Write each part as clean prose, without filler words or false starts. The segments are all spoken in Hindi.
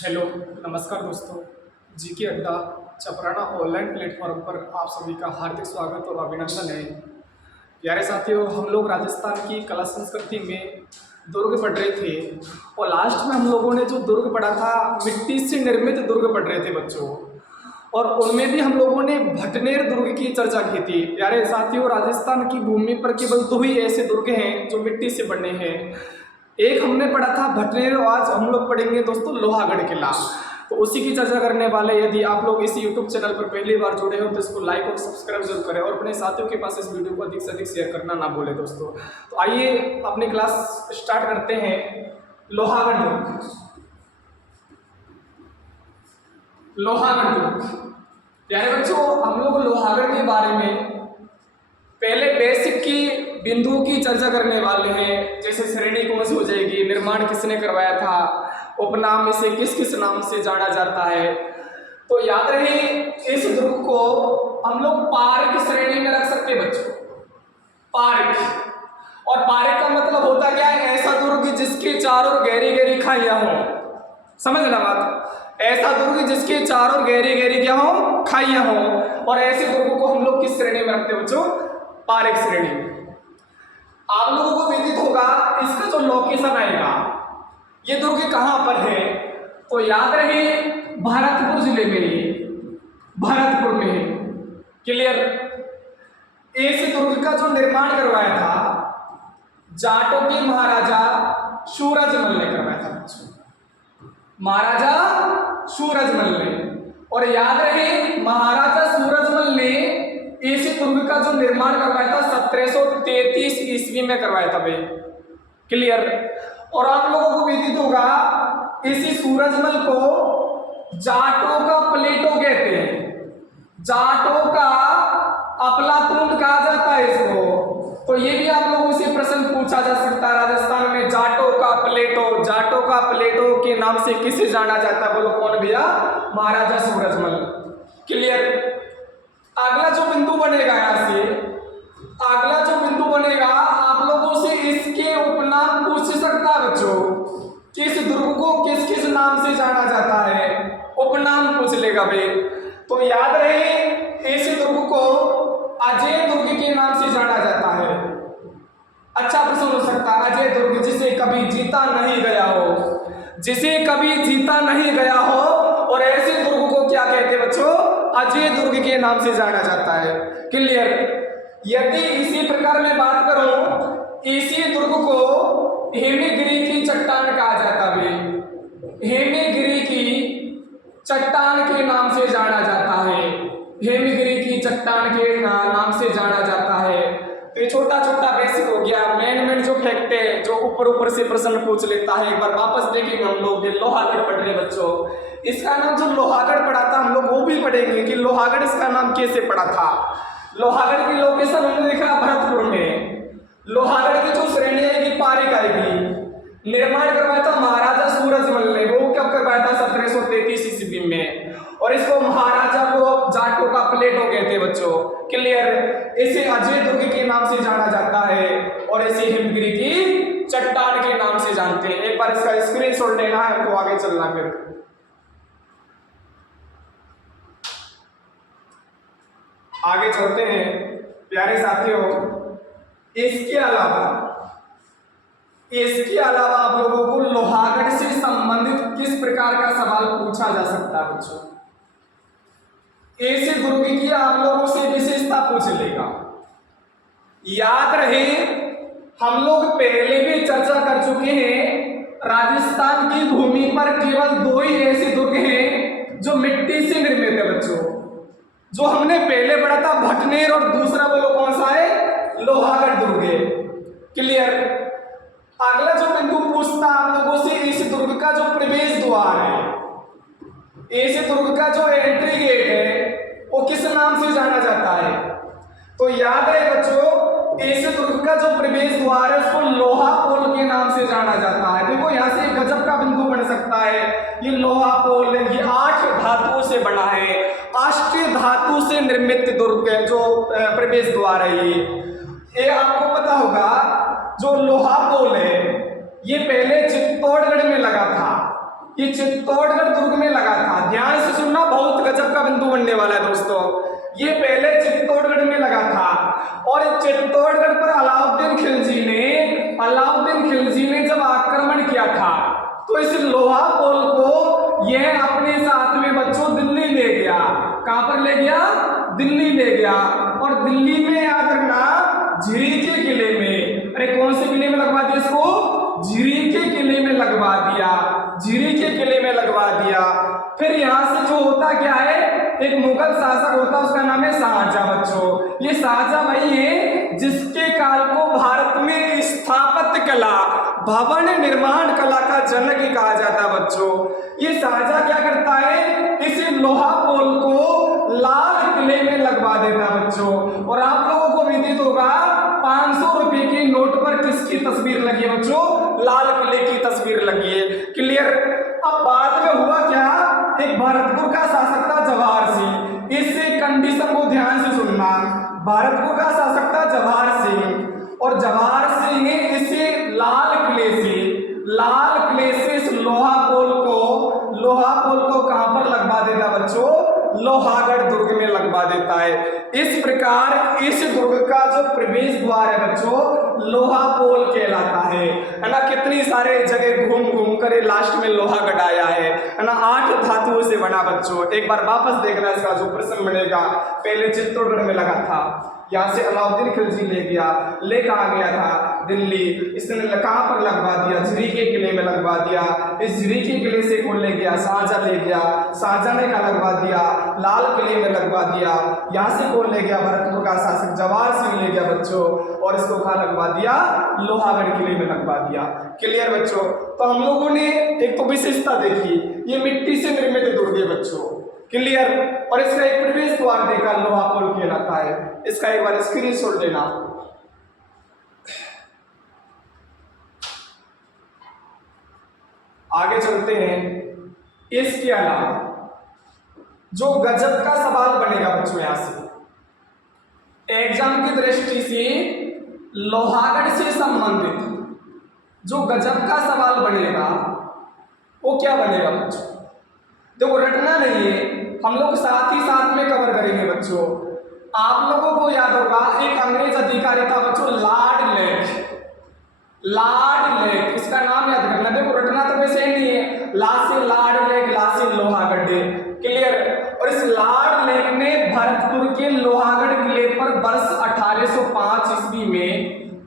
हेलो, नमस्कार दोस्तों। जीके अड्डा चपराना ऑनलाइन प्लेटफॉर्म पर आप सभी का हार्दिक स्वागत और अभिनंदन है। प्यारे साथियों, हम लोग राजस्थान की कला संस्कृति में दुर्ग पढ़ रहे थे और लास्ट में हम लोगों ने जो दुर्ग पढ़ा था, मिट्टी से निर्मित दुर्ग पढ़ रहे थे बच्चों, और उनमें भी हम लोगों ने भटनेर दुर्ग की चर्चा की थी। प्यारे साथियों, राजस्थान की भूमि पर केवल दो ही ऐसे दुर्ग हैं जो मिट्टी से बने हैं। एक हमने पढ़ा था भटनेर, और आज हम लोग पढ़ेंगे दोस्तों लोहागढ़ किला। तो उसी की चर्चा करने वाले। यदि आप लोग इस यूट्यूब चैनल पर पहली बार जुड़े हो तो इसको लाइक और सब्सक्राइब जरूर करें और अपने साथियों के पास इस वीडियो को अधिक से अधिक शेयर करना ना भूलें दोस्तों। तो आइए अपनी क्लास स्टार्ट करते हैं। लोहागढ़ दुर्ग। लोहागढ़ दुर्ग प्यारे बच्चों, हम लोग लोहागढ़ के बारे में पहले बेसिक की बिंदुओं की चर्चा करने वाले हैं। जैसे श्रेणी कौन सी हो जाएगी, निर्माण किसने करवाया था, उपनाम इसे किस किस नाम से जाना जाता है। तो याद रहे, इस दुर्ग को हम लोग पार्क श्रेणी में रख सकते हैं बच्चों। पार्क, और पार्क का मतलब होता क्या है? ऐसा दुर्ग जिसके चारों ओर गहरी गहरी खाइयां हो। समझना बात, ऐसा दुर्ग जिसके चारों ओर गहरी गहरी क्या हो, खाइयां हो। और ऐसे दुर्ग को हम लोग किस श्रेणी में रखते हैं बच्चों? पार्क श्रेणी। आप लोगों को विदित होगा इसका जो लोकेशन आएगा, ये दुर्ग कहां पर है? तो याद रहे, भरतपुर जिले में, ये भरतपुर में है। क्लियर? इस दुर्ग का जो निर्माण करवाया था जाटों के महाराजा सूरजमल ने करवाया था बच्चों। महाराजा सूरजमल ने। और याद रहे, महाराजा सूरजमल ने इस दुर्ग का जो निर्माण करवाया था 1733 ईस्वी में करवाया था भाई। क्लियर? और आप लोगों को विदित होगा इसी सूरजमल को जाटों का प्लेटो कहते हैं। जाटों का अफलातून कहा जाता है इसको। तो ये भी आप लोगों से प्रश्न पूछा जा सकता है, राजस्थान में जाटों का प्लेटो, जाटों का प्लेटो के नाम से किसे जाना जाता है? बोलो कौन भैया? महाराजा सूरजमल। क्लियर? अगला जो बिंदु बनेगा, यहां से अगला जो बिंदु बनेगा, आप लोगों से इसके उपनाम पूछ सकता है बच्चों कि इस दुर्ग को किस किस नाम से जाना जाता है, उपनाम पूछ लेगा भाई। तो याद रहे, इस दुर्ग को अजय दुर्ग के नाम से जाना जाता है। अच्छा प्रश्न हो सकता है, अजय दुर्ग जिसे कभी जीता नहीं गया हो, जिसे कभी जीता नहीं गया हो, और ऐसे दुर्ग को क्या कहते हैं बच्चों? अजय दुर्ग के नाम से जाना जाता है। क्लियर? यदि इसी प्रकार मैं बात करूं, इसी दुर्ग को हेमगिरी की चट्टान कहा जाता है। हेमगिरी की चट्टान के नाम से जाना जाता है। हेमगिरी की चट्टान के नाम से जाना जाता है। तो ये छोटा छोटा बेसिक हो गया। मेन जो फैक्ट है, जो ऊपर से प्रश्न पूछ लेता है, एक बार वापस देखेंगे हम लोग। लोहागढ़ पढ़ रहे बच्चों, इसका नाम जो लोहागढ़ पढ़ा था हम लोग वो भी पढ़ेंगे कि लोहागढ़ इसका नाम कैसे पड़ा था। लोहागढ़ की लोकेशन हमने देखा भरतपुर में। लोहागढ़ की जो श्रेणी आएगी पारिक आएगी। निर्माण करवाया था महाराजा सूरजमल ने। वो कब करवाया था? 1733 ईस्वी में। और इसको महाराजा को जाटों का प्लेटो कहते हैं बच्चों। क्लियर? इसे अजय दुर्ग के नाम से जाना जाता है और इसे हिमगिरी की चट्टान के नाम से जानते हैं। एक बार इसका स्क्रीनशॉट लेना है, हमको आगे चलना। फिर आगे चलते हैं प्यारे साथियों। इसके अलावा आप लोगों को लोहागढ़ से संबंधित किस प्रकार का सवाल पूछा जा सकता है बच्चों? ऐसे दुर्ग की आप लोगों से विशेषता पूछ लेगा। याद रहे, हम लोग पहले भी चर्चा कर चुके हैं, राजस्थान की भूमि पर केवल दो ही ऐसे दुर्ग हैं जो मिट्टी से निर्मित है बच्चों। जो हमने पहले पढ़ा था भटनेर, और दूसरा बोलो कौन सा है? लोहागढ़ दुर्ग है। क्लियर? अगला जो बिंदु पूछता आप लोगों से, इस दुर्ग का जो प्रवेश द्वार है, इस दुर्ग का जो एंट्री गेट है, वो किस नाम से जाना जाता है? तो याद है बच्चों, इस दुर्ग का जो प्रवेश द्वार है उसको लोहा पोल के नाम से जाना जाता है। देखो यहाँ से गजब का बिंदु बन सकता है। ये लोहा पोल, ये 8 धातुओं से बना है। अष्ट धातु से निर्मित दुर्ग है जो प्रवेश द्वार है। ये आपको पता होगा, जो लोहा पोल है ये पहले चित्तौड़गढ़ में लगा था। ये चित्तौड़गढ़ दुर्ग में लगा था। ध्यान से सुनना, बहुत गजब का बिंदु बनने वाला है दोस्तों। ये पहले चित्तौड़गढ़ में लगा था और चित्तौड़गढ़ पर अलाउद्दीन खिलजी ने जब आक्रमण किया था तो इस लोहा पोल को यह अपने साथ में बच्चों दिल्ली ले गया। कहां पर ले गया? दिल्ली ले गया। और दिल्ली में याद रखना, झिरी के किले में, अरे कौन से किले में लगवा दिया इसको? झिरी के किले में लगवा दिया। झिरी के किले में लगवा दिया। फिर यहां से जो होता क्या है, एक मुगल शासक होता, उसका नाम है शाहजहां बच्चों। ये शाहजहां वही है जिसके काल को भारत में स्थापत्य कला, भवन निर्माण कला का जनक ही कहा जाता है बच्चों। ये शाहजहां क्या करता है, इस लोहा पोल को लाल किले में लगवा देता है बच्चों। और आप लोगों को विदित होगा 500 रुपए के नोट पर किसकी तस्वीर लगी है बच्चों? लाल किले की तस्वीर लगी है। क्लियर? अब बाद में हुआ क्या, एक भरतपुर का शासक था जवाहर सिंह। इस कंडीशन को ध्यान से सुनना, भरतपुर का शासक था जवाहर सिंह और जवाहर सिंह ने इसे लाल किले से इस लोहा पोल को कहां पर लगवा देता बच्चों? लोहागढ़ दुर्ग में लगवा देता है। इस प्रकार इस दुर्ग का जो प्रवेश द्वार है बच्चों, लोहा पोल कहलाता है ना। कितनी सारे जगह घूम कर लास्ट में लोहागढ़ आया है ना। 8 धातुओं से बना बच्चों। एक बार वापस देखना इसका जो प्रश्न बनेगा। पहले चित्तौड़गढ़ में लगा था, यहाँ से अलाउद्दीन खिलजी ले गया, ले कहाँ गया था? दिल्ली। इसने कहाँ पर लगवा दिया? झिरी के किले में लगवा दिया। इस झिरी के किले से कौन ले गया? शाहजहां ले गया। शाहजहां ने कहाँ लगवा दिया? लाल किले में लगवा दिया। यहाँ से कौन ले गया? भरतपुर का शासक जवाहर सिंह ले गया बच्चों और इसको कहाँ लगवा दिया? लोहागढ़ किले में लगवा दिया। क्लियर बच्चों? तो हम लोगों ने एक तो विशेषता देखी, ये मिट्टी से निर्मित दुर्ग है बच्चों। क्लियर? और इसका एक प्रवेश द्वार देखा, लोहा पोल कहलाता है। इसका एक बार स्क्रीनशॉट लेना। आगे चलते हैं। इसके अलावा जो गजब का सवाल बनेगा बच्चों, यहां से एग्जाम की दृष्टि से लोहागढ़ से संबंधित जो गजब का सवाल बनेगा वो क्या बनेगा बच्चों? देखो, रटना नहीं है, हम लोग साथ ही साथ में कवर करेंगे बच्चों। आप लोगों को याद होगा एक अंग्रेज अधिकारी था बच्चों, लॉर्ड लेक। इसका नाम याद रखना। देखो, रटना तो वैसे ही नहीं है, ला से लॉर्ड लेक, ला से लोहागढ़। क्लियर? और इस लॉर्ड लेक ने भरतपुर के लोहागढ़ किले पर वर्ष 1805 ईस्वी में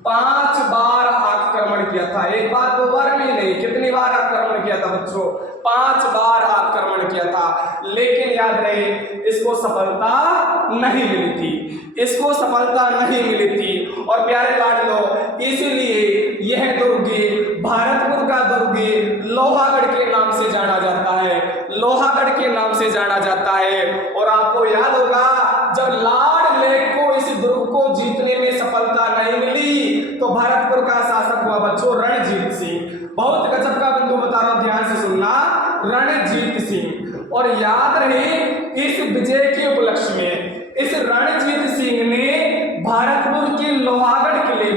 5 बार आक्रमण किया था। एक बार, 2 बार भी नहीं, कितनी बार आक्रमण किया था बच्चों? 5 बार आक्रमण किया था। लेकिन याद रहे, इसको सफलता नहीं मिली थी। और प्यारे लाडलो, इसीलिए यह दुर्ग भरतपुर का दुर्ग लोहागढ़ के नाम से जाना जाता है। और आपको याद होगा जब लॉर्ड लेक को इस दुर्ग को जीतने में सफलता नहीं मिली तो भरतपुर का शासक हुआ बच्चों रणजीत सिंह। बहुत गजब का बिंदु बता रहा हूं, ध्यान से सुनना, रणजीत सिंह। और याद रहे, इस विजय के उपलक्ष्य में इस रणजीत सिंह ने भरतपुर के लोहागढ़ किले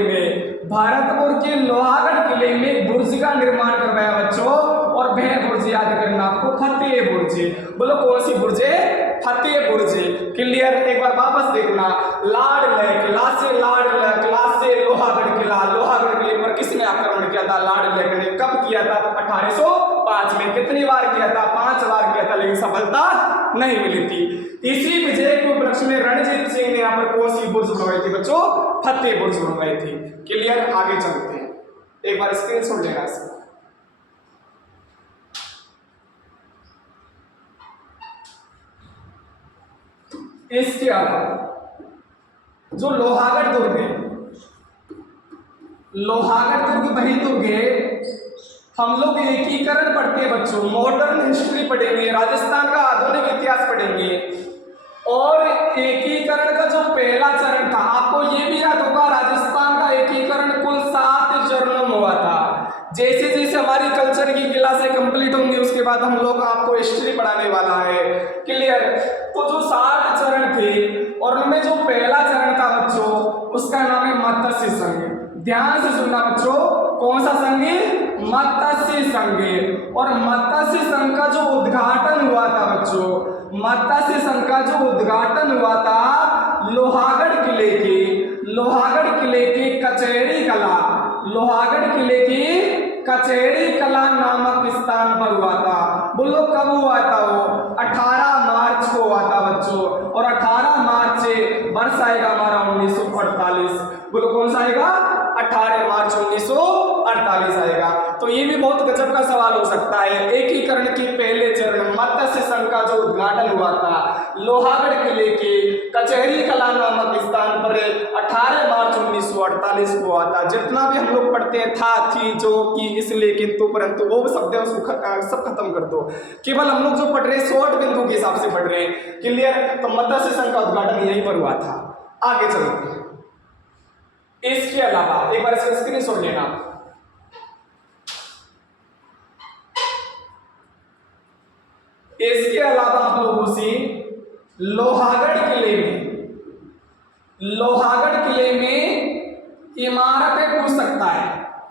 में बुर्ज का निर्माण करवाया बच्चों। और वह बुर्ज याद करना आपको, फतेह बुर्ज। बोलो कौन सी बुर्ज? फतेह बुर्ज। क्लियर? एक बार वापस देखना, लॉर्ड लेक, ला से लोहागढ़ किले पर किसने आक्रमण किया था? लॉर्ड लेक ने। कब किया था? 1805 में। कितनी बार किया था? 5 बार किया था, लेकिन सफलता नहीं मिली थी। इसी विजय के उपलक्ष्य में रणजीत सिंह ने यहाँ पर कौन सी बुर्ज बनवाई थी बच्चों? फतेह बुर्ज बनवाई थी। क्लियर? आगे चलते हैं, एक बार स्क्रीनशॉट लेना इसका। इसके अलावा जो लोहागढ़ दुर्ग है, लोहागढ़ दुर्ग वही दुर्ग है, हम लोग एकीकरण पढ़ते हैं बच्चों, मॉडर्न हिस्ट्री पढ़ेंगे, राजस्थान का आधुनिक इतिहास पढ़ेंगे। और एकीकरण का जो पहला चरण था, आपको ये भी याद होगा राजस्थान का एकीकरण कुल 7 चरणों में हुआ था। जैसे जैसे हमारी कल्चर की क्लासें कंप्लीट होंगी उसके बाद हम लोग आपको हिस्ट्री पढ़ाने वाला है। क्लियर? तो जो 7 चरण थे और उनमें जो पहला चरण था बच्चों, उसका नाम है मत्स्य संघ। ध्यान से सुनना बच्चों, कौन सा संघ? मत्स्य संघ। और मत्स्य संघ का जो उद्घाटन हुआ था बच्चों, मत्स्य संघ का जो उद्घाटन हुआ था लोहागढ़ किले के कचहरी कला, लोहागढ़ किले की कचहरी कला नामक स्थान पर हुआ था। बोलो कब हुआ था? वो 18 मार्च को हुआ था बच्चों। और 18 मार्च से वर्ष आएगा हमारा 1948। बोलो कौन सा आएगा? 18 मार्च 1948 आएगा। तो ये भी बहुत गजब का सवाल हो सकता है। एकीकरण के पहले चरण मत्स्य संघ का जो उद्घाटन हुआ था लोहागढ़ किले के कचहरी कला नामक स्थान पर 18 मार्च 1948 को हुआ था। जितना भी हम लोग पढ़ते हैं था, थी, जो, की, इसलिए, किंतु, परंतु, वो शब्द है उसको सब खत्म कर दो। केवल हम लोग जो पढ़ रहे हैं शॉर्ट बिंदु के हिसाब से पढ़ रहे हैं। क्लियर? तो मत्स्य संघ का उद्घाटन यहीं पर हुआ था। आगे चलते हैं। इसके अलावा एक बार इसका स्क्रीनशॉट लेना। इसके अलावा आप लोगों से लोहागढ़ किले में इमारतें पूछ सकता है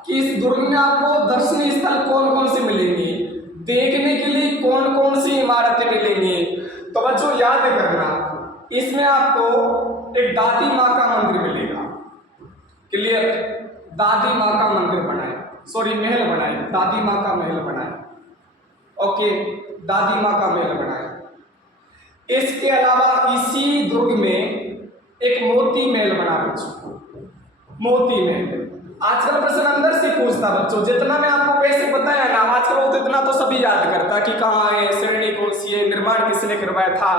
कि इस दुर्ग में आपको दर्शनीय स्थल कौन कौन से मिलेंगे, देखने के लिए कौन कौन सी इमारतें मिलेंगी। तो बच्चों याद करना, इसमें आपको एक दादी माँ का मंदिर मिलेगा। क्लियर? दादी माँ का मंदिर बनाए, सॉरी महल बनाए, दादी माँ का महल बनाए। ओके, दादी माँ का महल बनाए। इसके अलावा इसी दुर्ग में एक मोती महल बना बच्चों, मोती महल। आजकल प्रश्न अंदर से पूछता बच्चों, जितना मैं आपको वैसे बताया ना, आजकल वो तो इतना तो सभी याद करता कि कहाँ है, श्रेणी कौन सी है, निर्माण किसने करवाया था,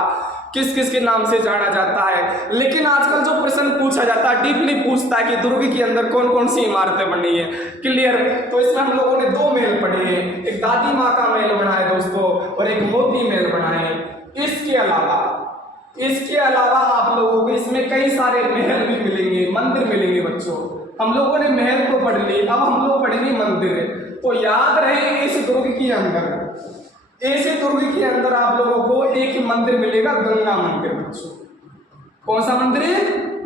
किस किस के नाम से जाना जाता है। लेकिन आजकल जो प्रश्न पूछा जाता है डीपली पूछता है कि दुर्ग के अंदर कौन कौन सी इमारतें बनी है। क्लियर? तो इसमें हम लोगों ने 2 महल पढ़े हैं, एक दादी माँ का महल बना है दोस्तों और एक मोती महल बना है। इसके अलावा आप लोगों को इसमें कई सारे महल भी मिलेंगे, मंदिर मिलेंगे बच्चों। हम लोगों ने महल को पढ़ ली, अब हम लोग पढ़ेंगे मंदिर। तो याद रहे इस दुर्ग के अंदर आप लोगों को एक मंदिर मिलेगा, गंगा मंदिर बच्चों। कौन सा मंदिर है?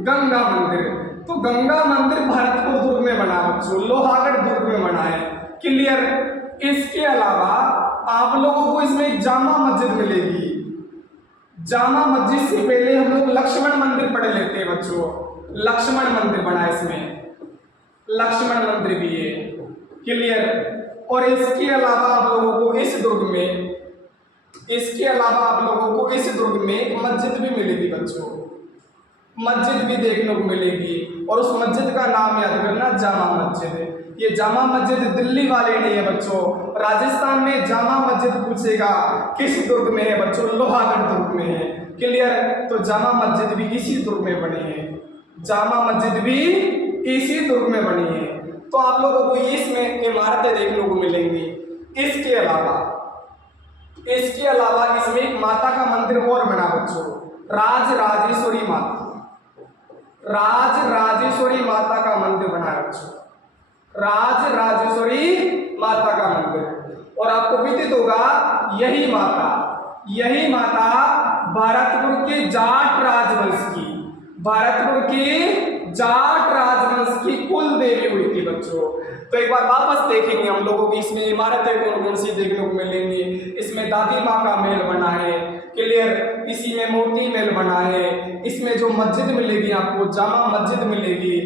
गंगा मंदिर। तो गंगा मंदिर भरतपुर दुर्ग में बना बच्चों, लोहागढ़ दुर्ग में बना है। क्लियर? इसके अलावा आप लोगों को इसमें एक जामा मस्जिद मिलेगी। जामा मस्जिद से पहले हम लोग लक्ष्मण मंदिर पढ़ लेते हैं बच्चों। लक्ष्मण मंदिर बना है, इसमें लक्ष्मण मंदिर भी है। क्लियर? और इसके अलावा आप लोगों को इस दुर्ग में एक मस्जिद भी मिलेगी बच्चों, मस्जिद भी देखने को मिलेगी। और उस मस्जिद का नाम याद करना, जामा मस्जिद। ये जामा मस्जिद दिल्ली वाले नहीं है बच्चों, राजस्थान में जामा मस्जिद पूछेगा किस दुर्ग में है बच्चों? लोहागढ़ दुर्ग में है। क्लियर? तो जामा मस्जिद भी इसी दुर्ग में बनी है, जामा मस्जिद भी इसी दुर्ग में बनी है। तो आप लोगों को इसमें इमारतें देखने को मिलेंगी। इसके अलावा इसमें एक माता का मंदिर और बना बच्चों, राजराजेश्वरी माता का मंदिर बना है बच्चों, राजराजेश्वरी माता का मंदिर। और आपको विदित होगा यही माता भरतपुर के जाट राजवंश की कुल देवी हुई थी बच्चों। तो एक बार वापस देखेंगे हम लोगों की इसमें इमारतें कौन कौन सी देखने को मिलेंगी। इसमें दादी माँ का महल बना है। क्लियर? इसी में मोती महल बना है। इसमें जो मस्जिद मिलेगी आपको, जामा मस्जिद मिलेगी।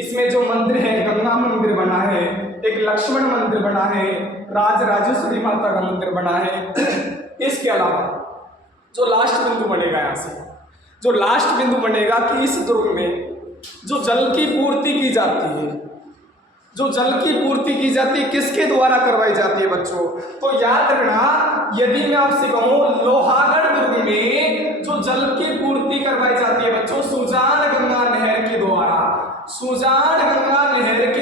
इसमें जो मंदिर है, गंगा मंदिर बना है, एक लक्ष्मण मंदिर बना है, राजराजेश्वरी माता का मंदिर बना है। इसके अलावा जो लास्ट बिंदु बनेगा, यहाँ से जो लास्ट बिंदु बनेगा कि इस दुर्ग में जो जल की पूर्ति की जाती है, किसके द्वारा करवाई जाती है बच्चों? तो याद रखना, यदि मैं आपसे कहूं लोहागढ़ दुर्ग में जो जल की पूर्ति करवाई जाती है बच्चों, सुजान गंगा नहर के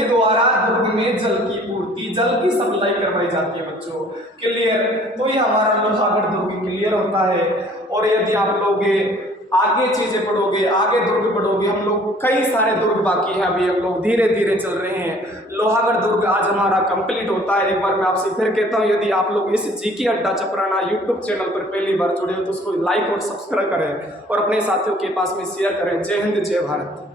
द्वारा दुर्ग में जल की पूर्ति, जल की सप्लाई करवाई जाती है बच्चों। क्लियर? तो ये हमारा लोहागढ़ दुर्ग क्लियर होता है। और यदि आप लोग आगे चीजें पढ़ोगे, आगे दुर्ग पढ़ोगे, हम लोग कई सारे दुर्ग बाकी हैं, अभी हम लोग धीरे धीरे चल रहे हैं। लोहागढ़ दुर्ग आज हमारा कंप्लीट होता है। एक बार मैं आपसे फिर कहता हूँ, यदि आप लोग इस जीके अड्डा चपराना यूट्यूब चैनल पर पहली बार जुड़े हो तो उसको लाइक और सब्सक्राइब करें और अपने साथियों के पास में शेयर करें। जय हिंद, जय भारत।